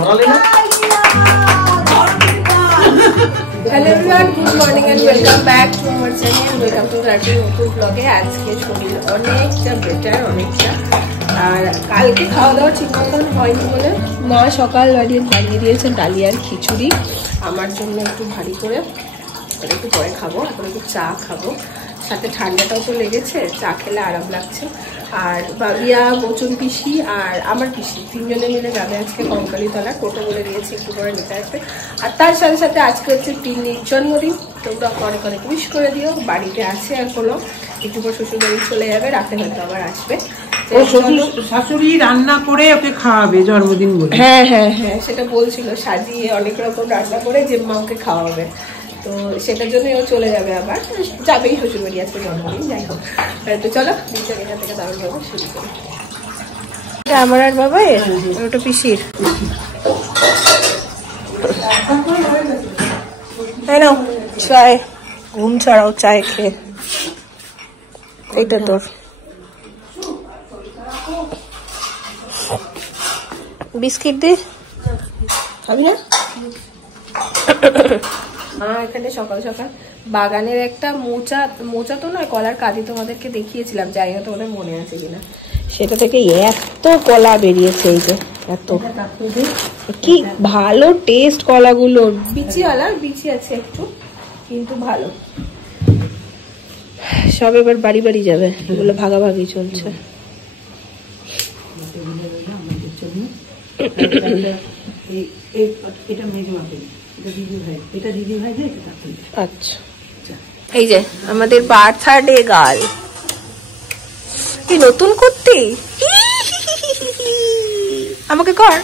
Hello everyone, good morning and welcome back to our channel. Welcome to Rati নতুন ব্লগে। আজকে শরীর অনেকটা বেটার, অনেকটা। আর কালকে খাওয়া দাওয়া ঠিক মতন হয়নি বলে মা সকাল বানিয়ে দিয়েছেন ডালিয়া আর খিচুড়ি আমার জন্য একটু ভারী করে, একটু পরে খাবো। এখন একটু চা খাবো, সাথে ঠান্ডাটাও তো লেগেছে, চা খেলে আরাম লাগছে। আর বাবিয়া, বচন পিসি আর আমার পিসি তিনজনে মিলে যাবে আজকে কঙ্কালীতলা। টোটো বলে দিয়েছে একটু করে নিতে আসবে। আর তার সাথে সাথে আজকে হচ্ছে পিন্নির জন্মদিন, তোমরা অনেক অনেক উইশ করে দিও। বাড়িতে আছে এখনো, একটু পর শ্বশুর বাড়ি চলে যাবে, রাতে হয়তো আবার আসবে। শাশুড়ি রান্না করে ওকে খাওয়াবে জন্মদিন বলে। হ্যাঁ হ্যাঁ হ্যাঁ, সেটা বলছিল, সাজিয়ে অনেক রকম রান্না করে যে মা ওকে খাওয়াবে। তো সেটার জন্যই ও চলে যাবে, আবার যাবেই শ্বশুর বাড়ি আজকে জন্মদিন। যাই হোক, তো চলো এখান থেকে দারুণ যাবো শুরু করি। আমার আর বাবা ওটা পিসির, তাই না? চায় ঘুম ছাড়াও চায় খেয়ে, এইটা তোর বিস্কিট দে, খাবি না? এখানে সকাল সকাল বাগানের একটা মোচা তো নয়, কলার কাঁদি তোমাদেরকে দেখিয়েছিলাম, জানি না তোমাদের মনে আছে কিনা। সেটা থেকে এত কলা বেরিয়েছে, এই যে এত, কি ভালো টেস্ট কলাগুলো। বিচিওয়ালা, বিচি আছে একটু, কিন্তু ভালো। সব এবার বাড়ি বাড়ি যাবে, এগুলো ভাগাভাগি চলছে। আচ্ছা, এই যে আমাদের বার্থডে গার্ল, এই নতুন করতে আমাকে কর।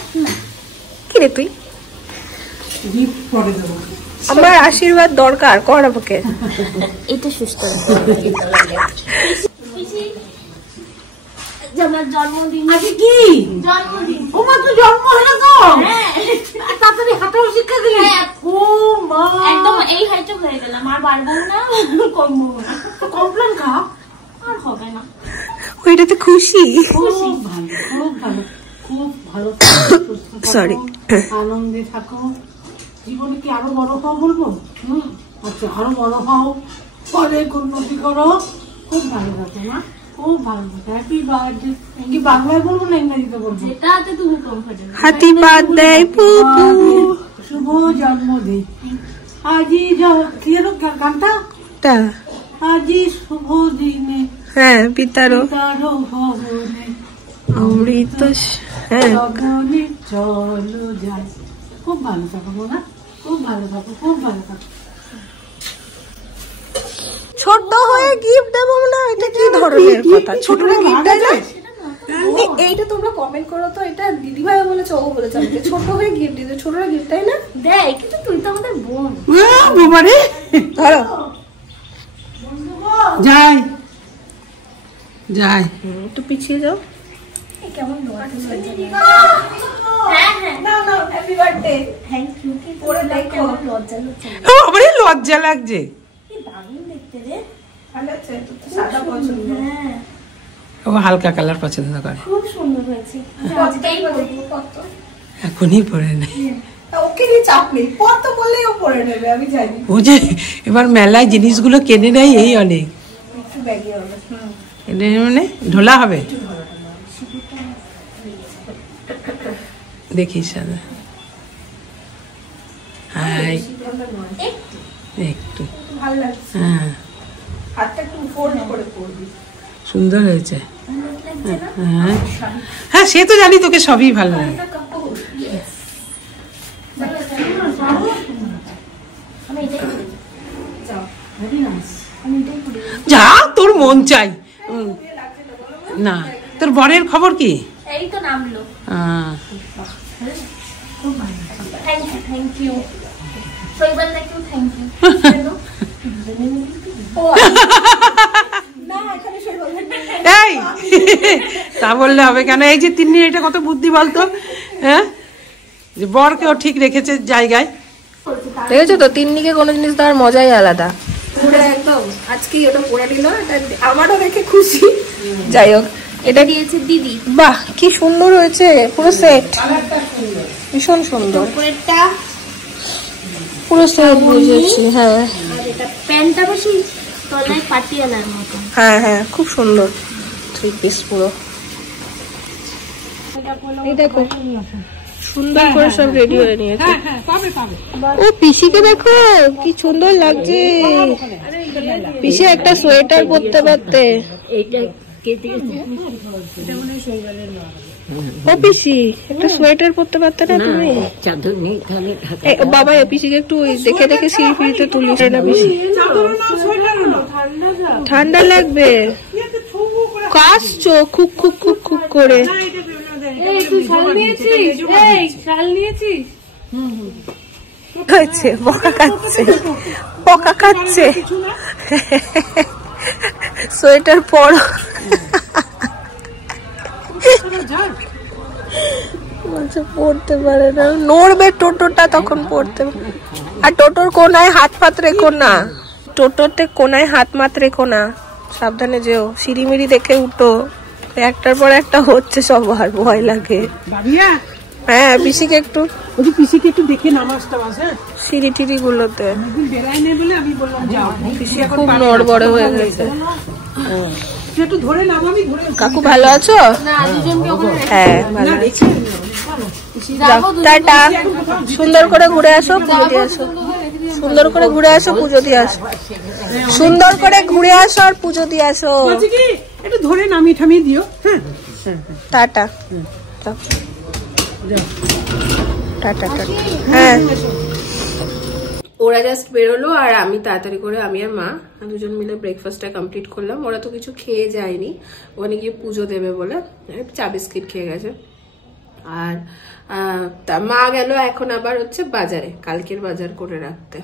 কি রে তুই? আমার আশীর্বাদ দরকার, কর আমাকে। এটা সুস্থ জন্মদিন আজকে, কি জন্মদিন? তোমার তো জন্ম হলো তো, তাড়াতাড়ি হাঁটাও শিক্ষা দিলে। একদম এই হাইটে হয়ে গেলাম, আর বাড়বো না, কমবো না। কমপ্লেন খাও, আর হবে না। ওইটাতে খুশি, খুব ভালো, খুব ভালো, খুব ভালো। সরি, আনন্দে থাকো। জীবনে কি আরো বড় হও বলবো? আচ্ছা, আরো বড় হও, অনেক উন্নতি করো, খুব ভালো থাকো না, খুব ভালো থাকো। Happy birthday. কি বাংলায় বলবো না ইংরেজিতে বলবো? যেটাতে তুমি কমফোর্টেবল। হ্যাপি বার্থডে পুপু, শুভ জন্মদিন। আজি কি এর গানটা? আজি শুভ দিনে, হ্যাঁ, পিতারও ভবনে অমৃত, হ্যাঁ চলো যাই। খুব ভালো থাকো না, খুব ভালো থাকো, খুব ভালো থাকো। ছোট হয়ে গিফট দেবো না, এটা কি ধরনের কথা? ছোটরা গিফট দেয় না? এইটা তোমরা কমেন্ট করো তো, এটা দিদি ভাই বলেছে, ও বলেছে আমাকে ছোট হয়ে গিফট দিতে। ছোটরা গিফট দেয় না? দেয়, কিন্তু তুই তো আমাদের বোন। বাবারে, ধরো যাই যাই, একটু পিছিয়ে যাও। কেমন লজ্জা লাগছে। ও হালকা কালার পছন্দ করে, খুব সুন্দর হয়েছে। এখনই পরে নেই, ওকে নিয়ে চাপ নেই, পর তো বললেই ও পরে নেবে, আমি জানি। ও যে এবার মেলায় জিনিসগুলো কেনে নেয়, এই অনেক একটু ব্যাগি হবে, এনে মানে ঢোলা হবে। দেখিস সাদা, হাই একটু ভালো লাগছে। হ্যাঁ, হাতটা একটু ফোল্ড করে পরবি, সুন্দর হয়েছে। হ্যাঁ হ্যাঁ, সে তো জানি, তোকে সবই ভালো লাগে। যা তোর মন চাই না। তোর বরের খবর কি? এই তো নামলো। থ্যাংক ইউ শৈবাল, থ্যাংক ইউ। এই তা বললে হবে কেন? এই যে তিন্নি, এটা কত বুদ্ধি বলতো, হ্যাঁ, যে বরকেও ঠিক রেখেছে জায়গায়। দেখেছো তো, তিন্নিকে কোনো জিনিস দেওয়ার মজাই আলাদা। একদম আজকেই ওটা পরে নিল, আমারও দেখে খুশি। যাই হোক, এটা দিয়েছে দিদি। বাহ, কি সুন্দর হয়েছে পুরো সেট। ভীষণ সুন্দর, উপরেরটা পুরো সেট বুঝেছি। হ্যাঁ আর এটা প্যান্টটা বেশি তলায় পাটিয়ালার মতো। হ্যাঁ হ্যাঁ, খুব সুন্দর 3 পিস পুরো। এই দেখো সুন্দর করে সব রেডি হয়ে নিয়েছে। ও পিসিকে দেখো কি সুন্দর লাগছে। পিসি একটা সোয়েটার পরতে পারতে। ও পিসি একটা সোয়েটার পরতে পারতে না তুমি? বাবা পিসিকে একটু দেখে দেখে সিঁড়ি ফিরিতে তুলিস না পিসি, ঠান্ডা লাগবে। কাশছো খুব খুব খুব খুব করে। হয়েছে বকা খাচ্ছে, বকা খাচ্ছে। সোয়েটার পরো। পড়তে পারে না, নড়বে টোটোটা তখন পড়তে। আর টোটোর কোনায় হাত ফাত রেখো না, টোটোতে কোনায় হাত মাত রেখো না, সাবধানে যেও। সিঁড়িমিড়ি দেখে উঠো, একটার পর একটা হচ্ছে সবার, ভয় লাগে। হ্যাঁ পিসিকে একটু দেখে নামাজটা বাসে সিঁড়ি টিড়ি গুলোতে। বেলায় নেই বলে আমি বললাম যাও, পিসি খুব নড়বড় হয়ে গেছে। একটু ধরে নামাবি, ধরে। কাকু ভালো আছো? হ্যাঁ ভালো আছি। টাটা, সুন্দর করে ঘুরে আসো, পুজো দিয়ে আসো। সুন্দর করে ঘুরে আসো, পুজো দিয়ে আসো। সুন্দর করে ঘুরে আসো আর পুজো দিয়ে আসো। একটু ধরে নামিয়ে ঠামিয়ে দিও। হ্যাঁ টাটা টাটা টাটা। হ্যাঁ ওরা জাস্ট বেরোলো আর আমি তাড়াতাড়ি করে, আমি আর মা দুজন মিলে ব্রেকফাস্টটা কমপ্লিট করলাম। ওরা তো কিছু খেয়ে যায়নি, ওখানে গিয়ে পুজো দেবে বলে চা বিস্কিট খেয়ে গেছে। আর মা গেল এখন আবার হচ্ছে বাজারে, কালকের বাজার করে রাখতে।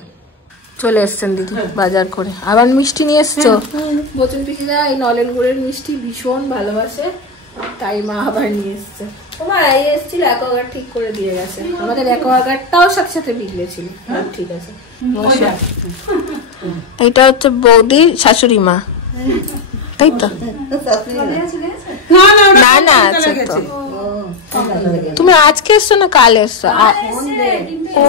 চলে এসছেন দিদি বাজার করে। আবার মিষ্টি নিয়ে এসছো? বচন পিসিরা এই নলেন গুড়ের মিষ্টি ভীষণ ভালোবাসে, তাই মা আবার নিয়ে এসছে। তোমার এই এসেছিল অ্যাকোয়াগার্ড ঠিক করে দিয়ে গেছে। আমাদের অ্যাকোয়াগার্ডটাও সাথে সাথে বিগড়েছিল। ঠিক আছে, এইটা হচ্ছে বৌদির শাশুড়ি মা, তাই তো? না না আছে তো। তুমি আজকে এসছো না কাল এসছো? ও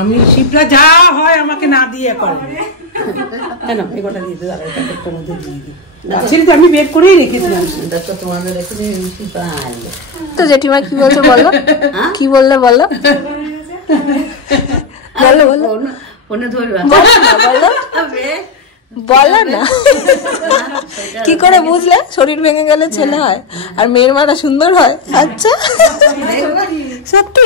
আমি শিবরা যা হয় আমাকে না দিয়ে করে। আমি বের করেই রেখেছিলাম। তো জেঠিমা কি বলছো বলো, কি বললে বলো, বলো বলো বলো না। কি করে বুঝলে শরীর ভেঙে গেলে ছেলে হয় আর মেয়ের মাটা সুন্দর হয়? আচ্ছা সত্যি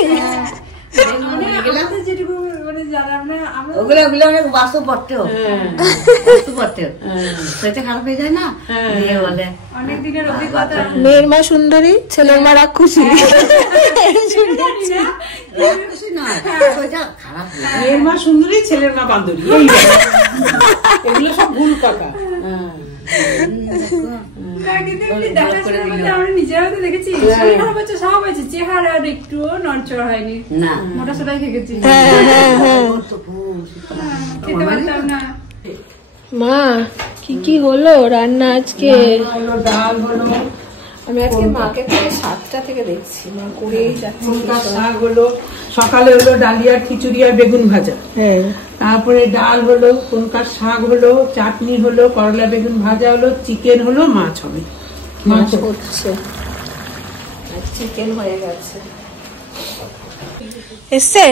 মেয়ের মা সুন্দরী, ছেলের মা রাক্ষসী। মেয়ের মা সুন্দরী, ছেলের মা বান্দরী, এগুলো সব ভুল কথা। নিজেরাও তো দেখেছি সব হয়েছে, চেহারা একটু নড়চড় হয়নি, মোটা সোটাই খেয়েছি, খেতে পারতাম না। মা কি কি হলো রান্না আজকে? ডাল হলো, আমি আজকে মাকে প্রায় 7টা থেকে দেখছি, মা করেই যাচ্ছে। শাক হলো, সকালে হলো ডালিয়ার খিচুড়ি আর বেগুন ভাজা। হ্যাঁ তারপরে ডাল হলো, কোনকার শাক হলো, চাটনি হলো, করলা বেগুন ভাজা হলো, চিকেন হলো, মাছ হবে। মাছ হচ্ছে, চিকেন হয়ে গেছে। এসছে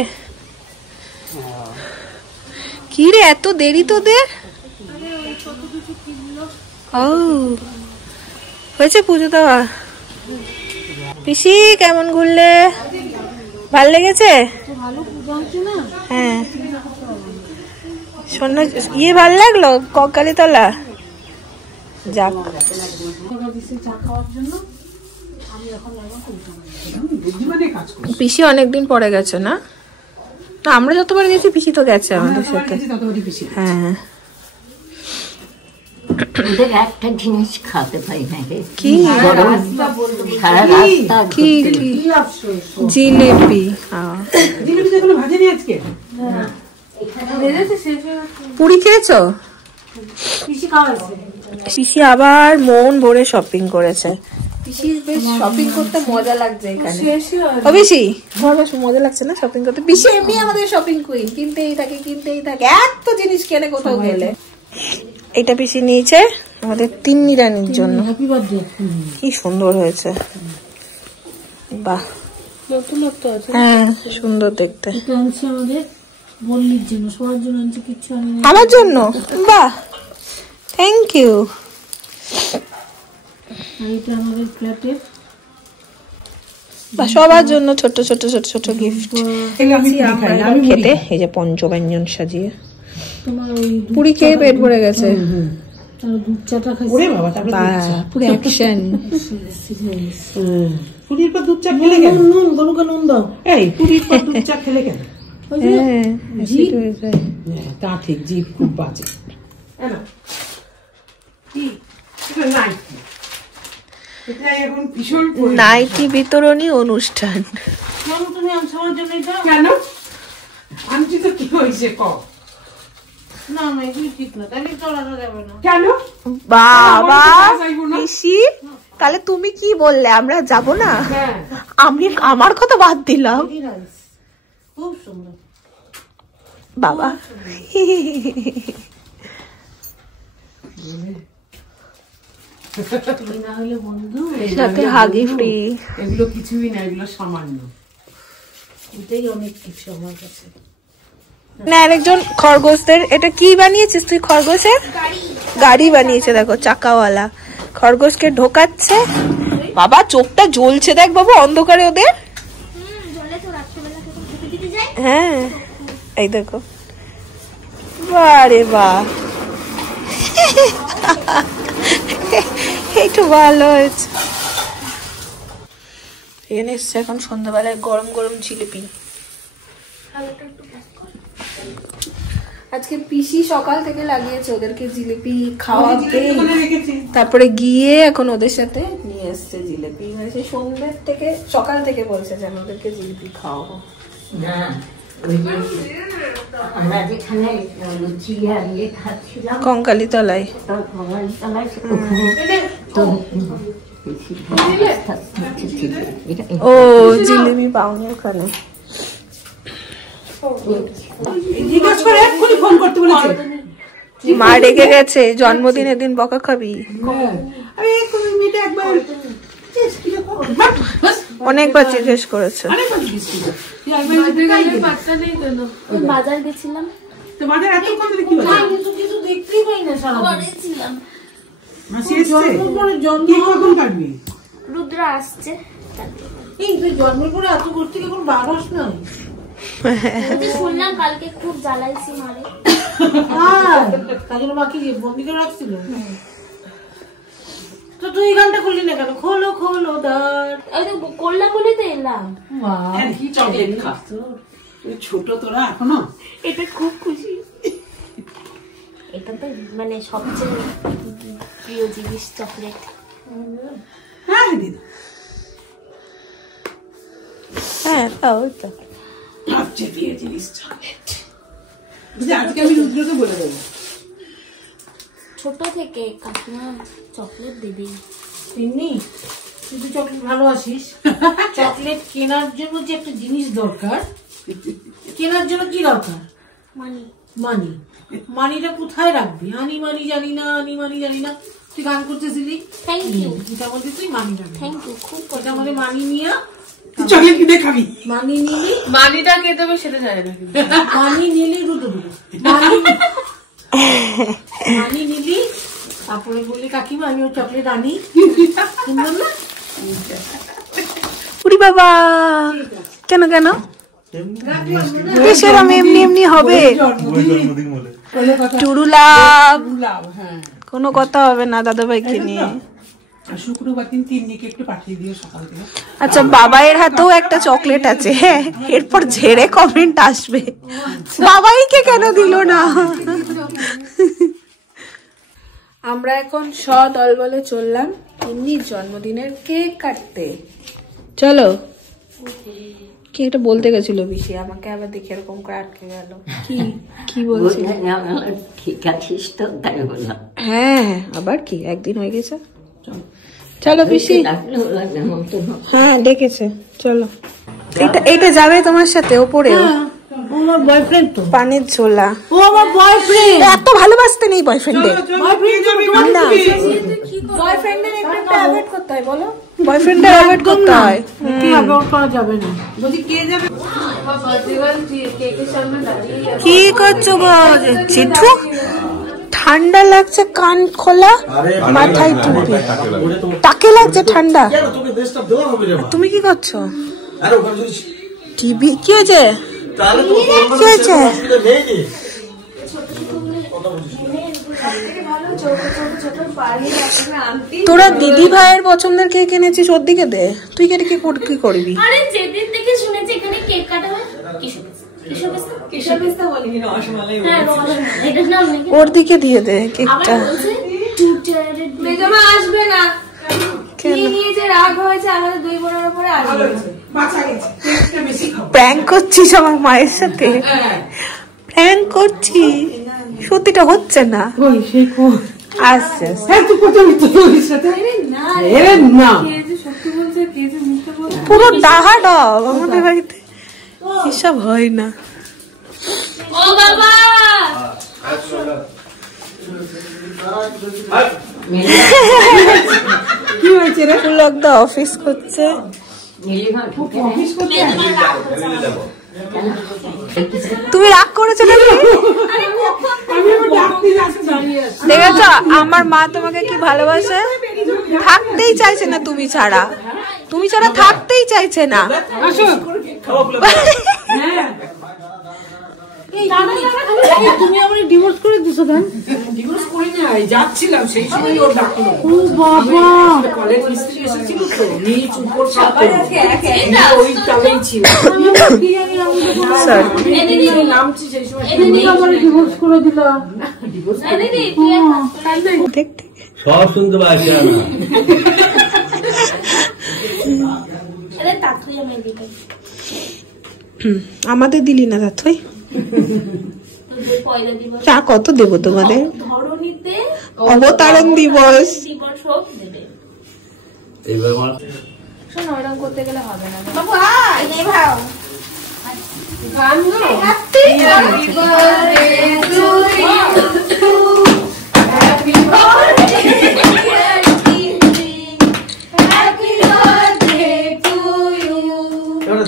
কি রে এত দেরি তোদের? ও হয়েছে পুজো দেওয়া? পিসি কেমন ঘুরলে? ভাল লেগেছে? হ্যাঁ শোনা ইয়ে ভাল লাগলো কঙ্কালী তলা। যাক পিসি অনেকদিন পরে গেছে না? আমরা যতবার গেছি পিসি তো গেছে আমাদের সাথে। হ্যাঁ একটা জিনিস খাতে পাই না, কি কি জিলেপি? ভাজেনি আজকে? পুরি খেয়েছো? পিসি খাওয়াইছে। পিসি আবার মন ভরে শপিং করেছে। পিসির বেশ শপিং করতে মজা লাগছে এখানে। ও পিসি তোমার বেশ মজা লাগছে না শপিং করতে? পিসি এমনি আমাদের শপিং কুইন, কিনতেই থাকে এত জিনিস কেনে কোথাও গেলে। এটা পিসি নিয়েছে আমাদের তিন্নি রানীর জন্য। Happy birthday. কি সুন্দর হয়েছে, বাহ নতুনত্ব আছে। হ্যাঁ সুন্দর দেখতে। এটা আনছে আমাদের বল্লির জন্য, সবার জন্য আনছে, কিচ্ছু আনি না। আমার জন্য? বাহ থ্যাংক ইউ। আর এটা আমাদের ফ্ল্যাটের বা সবার জন্য ছোট ছোট ছোট ছোট গিফট। খেতে এই যে পঞ্চব্যঞ্জন সাজিয়ে তোমার ওই পুরি খেয়ে পেট ভরে গেছে। দুধ চাটা খাইছে। পুরো অ্যাকশন। পুরীর পর দুধ চা খেলে কেন? নুন গরুকে নুন দাও। এই পুরীর পর দুধ চা খেলে কেন? তা ঠিক, জিভ খুব বাজে। নাইটি বিতরণী অনুষ্ঠান। কেন তুমি আনছো আমার জন্য এটা? কেন আনছি তো কি হয়েছে? না না এগুলি ঠিক না, তাহলে তো আনা যাবে না। কেন বাবা পিসি তাহলে তুমি কি বললে আমরা যাব না? আমি আমার কথা বাদ দিলাম। খুব সুন্দর বাবা তুমি না হলে বন্ধু। সাথে হাগি ফ্রি। এগুলো কিছুই না, এগুলো সামান্য। এটাই অনেক কিছু আমার কাছে। না আরেকজন খরগোশদের, এটা কি বানিয়েছিস তুই? খরগোশের গাড়ি বানিয়েছে, দেখো চাকাওয়ালা। খরগোশকে ঢোকাচ্ছে। বাবা চোখটা জ্বলছে দেখ বাবু অন্ধকারে ওদের। হ্যাঁ এই দেখো, বারে বাহ একটু ভালো হয়েছে। এখানে এসছে এখন সন্ধ্যাবেলায় গরম গরম জিলিপি। আজকে পিসি সকাল থেকে লাগিয়েছে ওদেরকে জিলিপি খাওয়াতে, তারপরে গিয়ে এখন ওদের সাথে নিয়ে এসছে জিলিপি। মানে সেই সন্ধ্যের থেকে সকাল থেকে বলছে যেন ওদেরকে জিলিপি খাওয়াবো। আমরা যেখানে লুচি আর ইয়ে খাচ্ছিলাম কঙ্কালী তলায়, ও জিলিপি পাওনি ওখানে। মা ডেকে গেছে, জন্মদিনের দিন বকা খাবি। অনেকবার জিজ্ঞেস করেছে। বাজার গেছিলাম, তোমাদের এতক্ষণ ধরে কি হলো? কিছু দেখতেই পাই না সারা ছিলাম। কখন কাটবি? রুদ্র আসছে, এই তুই জন্মের পরে এত করতে এখন বারস না। শুনলাম কালকে খুব জ্বালাইছি মারে। কাজের মা কি বন্দি করে রাখছিল? তো তুই গানটা করলি না কেন? খোলো খোলো দ্বার। ওই তো করলাম বলে তো এলাম। কি চকলেট খা, ছোট তোরা এখনো। এটা খুব খুশি, এটা তো মানে সবচেয়ে প্রিয় জিনিস চকলেট। হ্যাঁ দিদা, হ্যাঁ তাও তো সবচেয়ে প্রিয় জিনিস চকলেট। আজকে আমি রুদ্রকে বলে দেবো, ছোট থেকে কাকিমা চকলেট দেবে। তিন্নি তুই তো চকলেট ভালোবাসিস। চকলেট কেনার জন্য যে একটা জিনিস দরকার, কেনার জন্য কি দরকার? মানি। মানি। মানিটা কোথায় রাখবি? আনি মানি জানি না, আনি মানি জানি না। তুই গান করতেছিলি, থ্যাংক ইউ, এটা বলতে তুই মানি রাখবি। Thank you. খুব এটা আমাদের মানি নিয়ে চকলেট কিনে খাবি। মানি নিলি, মানিটা কে দেবে সেটা জানে না। মানি নিলি দুটো দুটো মানি নিলি, তারপরে বললি কাকিমা আমি ও চকলেট আনি। সুন্দর না? উরি বাবা, কেন কেন দেশের আমি এমনি এমনি হবে? টুরুলাভ, কোনো কথা হবে না দাদাভাইকে নিয়ে। শুক্রবার দিন তিন্নিকে একটু পাঠিয়ে দিও সকাল থেকে। আচ্ছা বাবাইয়ের হাতেও একটা চকলেট আছে, হ্যাঁ এরপর ঝেড়ে কমেন্ট আসবে বাবাইকে কেন দিল না। আমরা এখন সদলবলে চললাম তিন্নির জন্মদিনের কেক কাটতে। চলো কি একটা বলতে গেছিল পিসি, আমাকে আবার দেখে এরকম করে আটকে গেল। কি কি বলছে? ঠিক আছিস তো, তাই বললাম। হ্যাঁ আবার কি, একদিন হয়ে গেছে। চলো পিসি। হ্যাঁ ডেকেছে, চলো। এটা যাবে তোমার সাথে ওপরে? আমার বয়ফ্রেন্ড তো। পানির ঝোলা। ও আমার বয়ফ্রেন্ড। এত ভালোবাসতে নেই বয়ফ্রেন্ডে। না বয়ফ্রেন্ডের একটা অ্যাভয়েড করতে হয় বলো। বয়ফ্রেন্ডে অ্যাভয়েড করতে হয়। কি অ্যাভয়েড করা যাবে না। কি করছো গো চিঠু? ঠান্ডা লাগছে, কান খোলা, মাথায় টুপি। টাকে লাগছে ঠান্ডা। তুমি কি করছো? টিভি কি হয়েছে? কি হয়েছে? তোরা দিদি ভাইয়ের পছন্দের কেক এনেছিস, ওর দিকে দে। তুই কেটে কি করবি? আরে যেদিন থেকে শুনেছি এখানে কেক কাটা হয়, ওর দিকে দিয়ে দে কেকটা। আসবে না, নিয়ে যে রাগ হয়েছে আমাদের দুই বোনের উপরে। প্র্যাঙ্ক করছিস আমার মায়ের সাথে? প্র্যাঙ্ক করছি, সত্যিটা হচ্ছে না। আচ্ছা পুরো ডাহা ডব আমাদের বাড়িতে, এসব হয় না। ও বাবা কি হয়েছে রে? পুলক দা অফিস করছে। তুমি রাগ করেছো নাকি? দেখেছ আমার মা তোমাকে কি ভালোবাসে? থাকতেই চাইছে না তুমি ছাড়া, তুমি ছাড়া থাকতেই চাইছে না। তুমি আমার ডিভোর্স করে দিছো কেন? ডিভোর্স করি না, যাচ্ছিলাম সেই সময় ওর ডাকলো। ও বাবা, কলেজ মিস্ত্রি এসেছিল তো, নিচ উপর সাথে ওই তালেই ছিল। নামছি সেই সময়। তুমি আমার ডিভোর্স করে দিলা। সব শুনতে পাচ্ছি না। আমাদের দিলি না দাথই। চা কত দেবো তোমাদের? অবতারণ দিবস। শোনো এরকম করতে গেলে হবে না।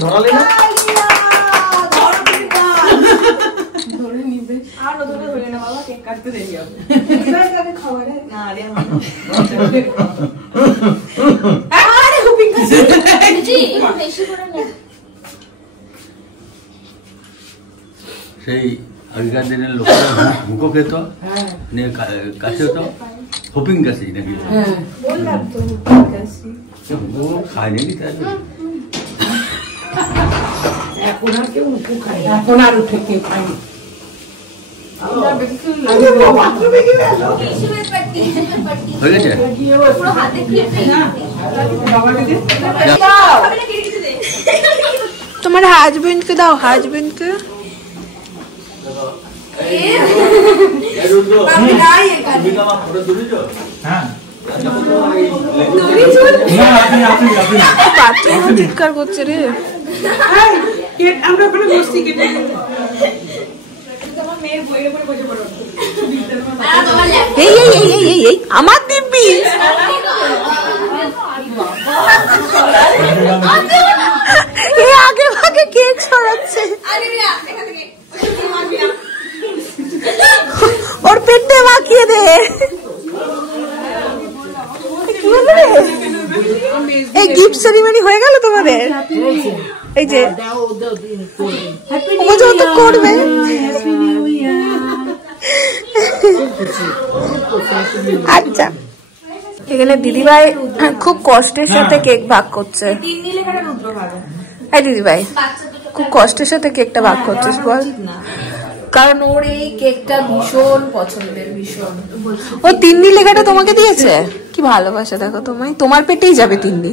ধরালে না সেই আগেকার দিনের লোকেরা হুঁকো খেত, কাছে হতো হোপিং কাশি নাকি, হুঁকো খায় নাকি। এখন আর কেউ উঠে খায় না, এখন আর উঠে কেউ খায় না। হয়ে গেছে? তোমার হাজবেন্ডকে দাও, হাজবেন্ডকে। চিৎকার করছে রে। আমরা ওখানে বসছি কেটে আমার দিব্যি আগে ভাগে কেক ছড়াচ্ছে, ওর পেটে মাখিয়ে দে। এই গিফট সেরিমনি হয়ে গেল তোমাদের? এই যে তো করবে। আচ্ছা এখানে দিদিভাই খুব কষ্টের সাথে কেক ভাগ করছে। এই দিদিভাই খুব কষ্টের সাথে কেকটা ভাগ করছিস বল? কারণ ওর এই কেকটা ভীষণ পছন্দের, ভীষণ। ও তিন্নি লেখাটা তোমাকে দিয়েছে, কি ভালোবাসা দেখো তোমায়। তোমার পেটেই যাবে তিন্নি।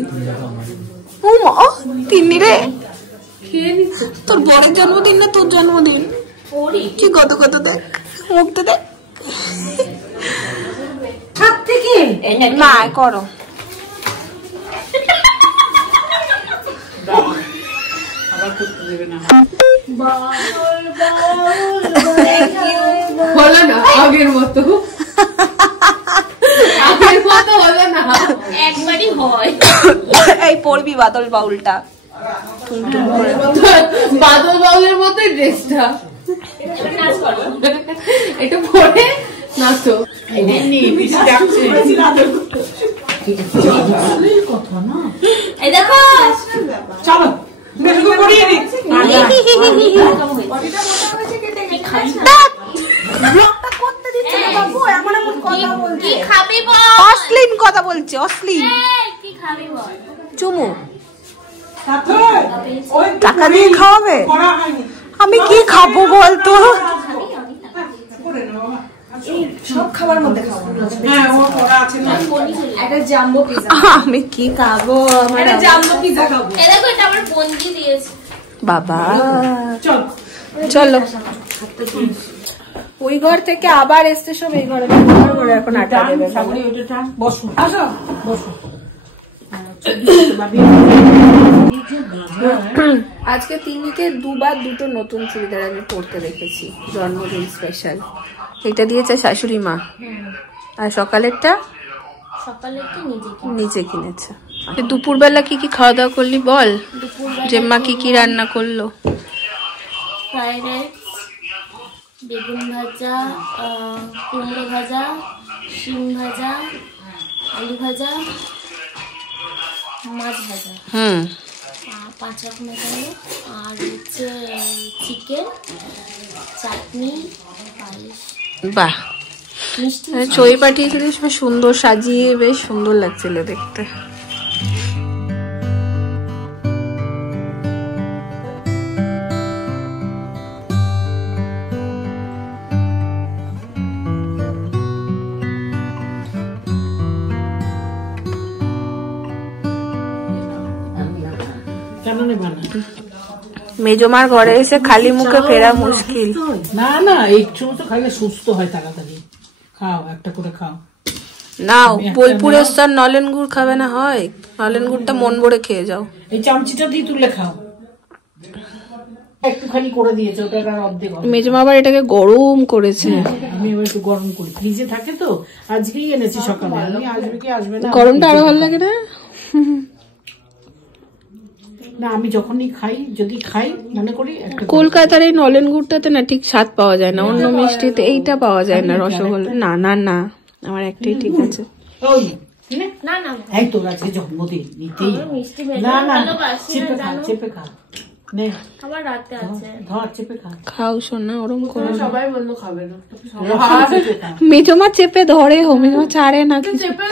ও মা, তিন্নি রে খেয়ে নিচ্ছে। তোর বরের জন্মদিন না তোর জন্মদিন? কি কত কত দেখ মুখতে দেখ। হাত থেকে না করো হলো না আগের মতো, আগের মতো হলো না, একবারই হয়। এই পড়বি বাদল বাউলটা টুনটুন করে। বাদল বাউলের মতোই ড্রেসটা, এবার নাচ করো। একটু পরে নাচো। কথা না এই দেখো চলো করিয়ে দিচ্ছি। কি খাবি বল? অশ্লীল কথা বলছে, অশ্লীল। কি খাবি বল? চুমু টাকা দিয়ে খাওয়াবে? আমি কি খাবো বলতো? সব খাবার মধ্যে খাবো, একটা জাম্বো পিজা। আমি কি খাবো? আমার জাম্বো পিজা খাবো। এই দেখো এটা আমার বন্ধু দিয়েছে। বাবা চলো। ওই ঘর থেকে আবার এসছে সব এই ঘরে, করে এখন আটা দেবে। বসো বসো। আজকে তিনিকে দুবার দুটো নতুন চুড়িদার আমি পরতে দেখেছি, জন্মদিন স্পেশাল। এটা দিয়েছে শাশুড়ি মা, আর সকালেরটা নিজে কিনেছে। দুপুরবেলা কি কি খাওয়া দাওয়া করলি বল? জেম্মা কি কি রান্না করলো? ফ্রাইড রাইস, বেগুন ভাজা, কুমড়ো ভাজা, শিম ভাজা, আলু ভাজা, মাছ ভাজা, 5 রকমের হলো, আর হচ্ছে চিকেন, চাটনি, পায়েস। বাহ, ছবি পাঠিয়েছিলিস, বেশ সুন্দর সাজিয়ে, বেশ সুন্দর লাগছিল দেখতে। মেজমার ঘরে এসে খালি মুখে ফেরা মুশকিল। না না, এই সমস্ত খাইলে সুস্থ হয় তাড়াতাড়ি। খাও, একটা করে খাও। নাও, বোলপুরের স্যার নলেন গুড় খাবে না হয়? নলেন গুড়টা মন ভরে খেয়ে যাও। এই চামচিটা দিয়ে তুলে খাও। একটুখানি করে দিয়েছে, ওটা অর্ধেক। মেজমা আবার এটাকে গরম করেছে। আমি এবার একটু গরম করি, ফ্রিজে থাকে তো। আজকেই এনেছি সকালে। আমি আসবে কি আসবে না, গরমটা আরো ভালো লাগে না? না, আমি যখনই খাই, যদি খাই মনে করি। কলকাতার এই নলেন গুড়টাতে না ঠিক স্বাদ পাওয়া যায় না, অন্য মিষ্টিতে এইটা পাওয়া যায় না। রসগোল্লা না না না, আমার একটাই ঠিক আছে। না না, এই তোর আজকে জন্মদিন, নিতেই না না, চেপে খা, চেপে খা। নে, আবার রাতে আছে, ধর চেপে খা। খাও শোনা, ওরম করে। সবাই বললো খাবে না, মেজমা চেপে ধরে, মেজমা ছাড়ে না। চেপে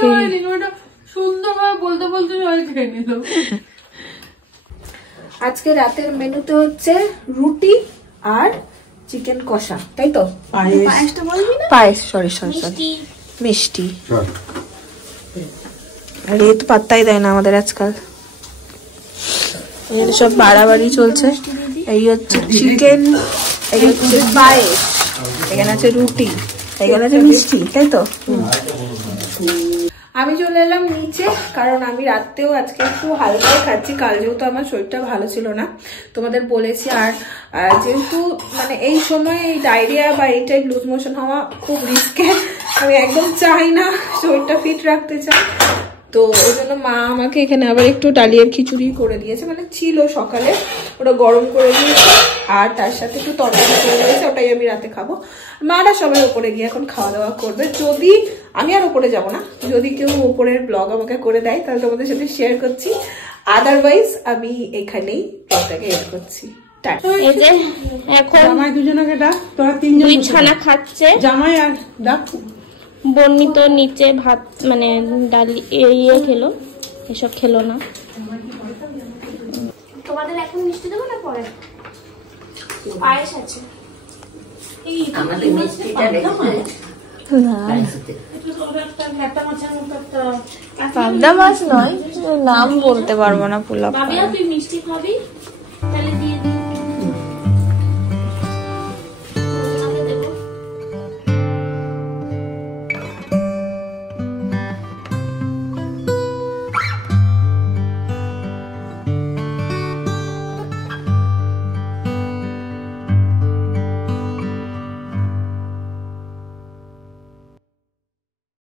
সুন্দর ভাবে বলতে বলতে সবাই খেয়ে নিল। আজকে রাতের মেনুতে হচ্ছে রুটি আর চিকেন কষা, তাই তো? পায়েসটা বলবি না? পায়েস, সরি সরি সরি, মিষ্টি। আর এই তো পাত্তাই দেয় না আমাদের আজকাল। এখানে সব বাড়াবাড়ি চলছে। এই হচ্ছে চিকেন, এই হচ্ছে পায়েস, এখানে আছে রুটি, এখানে আছে মিষ্টি, তাই তো? আমি চলে এলাম নিচে, কারণ আমি রাতেও আজকে একটু হালকা খাচ্ছি। কাল যেহেতু আমার শরীরটা ভালো ছিল না, তোমাদের বলেছি। আর যেহেতু মানে এই সময় এই ডায়রিয়া বা এই টাইপ লুজ মোশন হওয়া খুব রিস্কের, আমি একদম চাই না, শরীরটা ফিট রাখতে চাই। তো ওই জন্য মা আমাকে এখানে আবার একটু ডালিয়ার খিচুড়ি করে দিয়েছে, মানে ছিল সকালে, ওটা গরম করে দিয়েছে। আর তার সাথে একটু তরকারি করে দিয়েছে, ওটাই আমি রাতে খাবো। মারা সবাই ওপরে গিয়ে এখন খাওয়া দাওয়া করবে। যদি আমি আর ওপরে যাব না, যদি কেউ ওপরের ব্লগ আমাকে করে দেয় তাহলে তোমাদের সাথে শেয়ার করছি, আদারওয়াইজ আমি এখানেই ব্লগটাকে এড করছি। এই যে এখন জামাই দুজনকে ডাক, তোরা তিনজন। দুই ছানা খাচ্ছে জামাই আর ডাক। বন্নি তো নিচে ভাত মানে ডালি ইয়ে খেলো, এসব খেলো না। তোমাদের এখন মিষ্টি দেবো না পরে? পায়েস আছে। আমাদের মিষ্টিটা রেখে পাবদা মাছ নয়, নাম বলতে পারবো না। পোলাপ ভাবিয়া তুই মিষ্টি খাবি?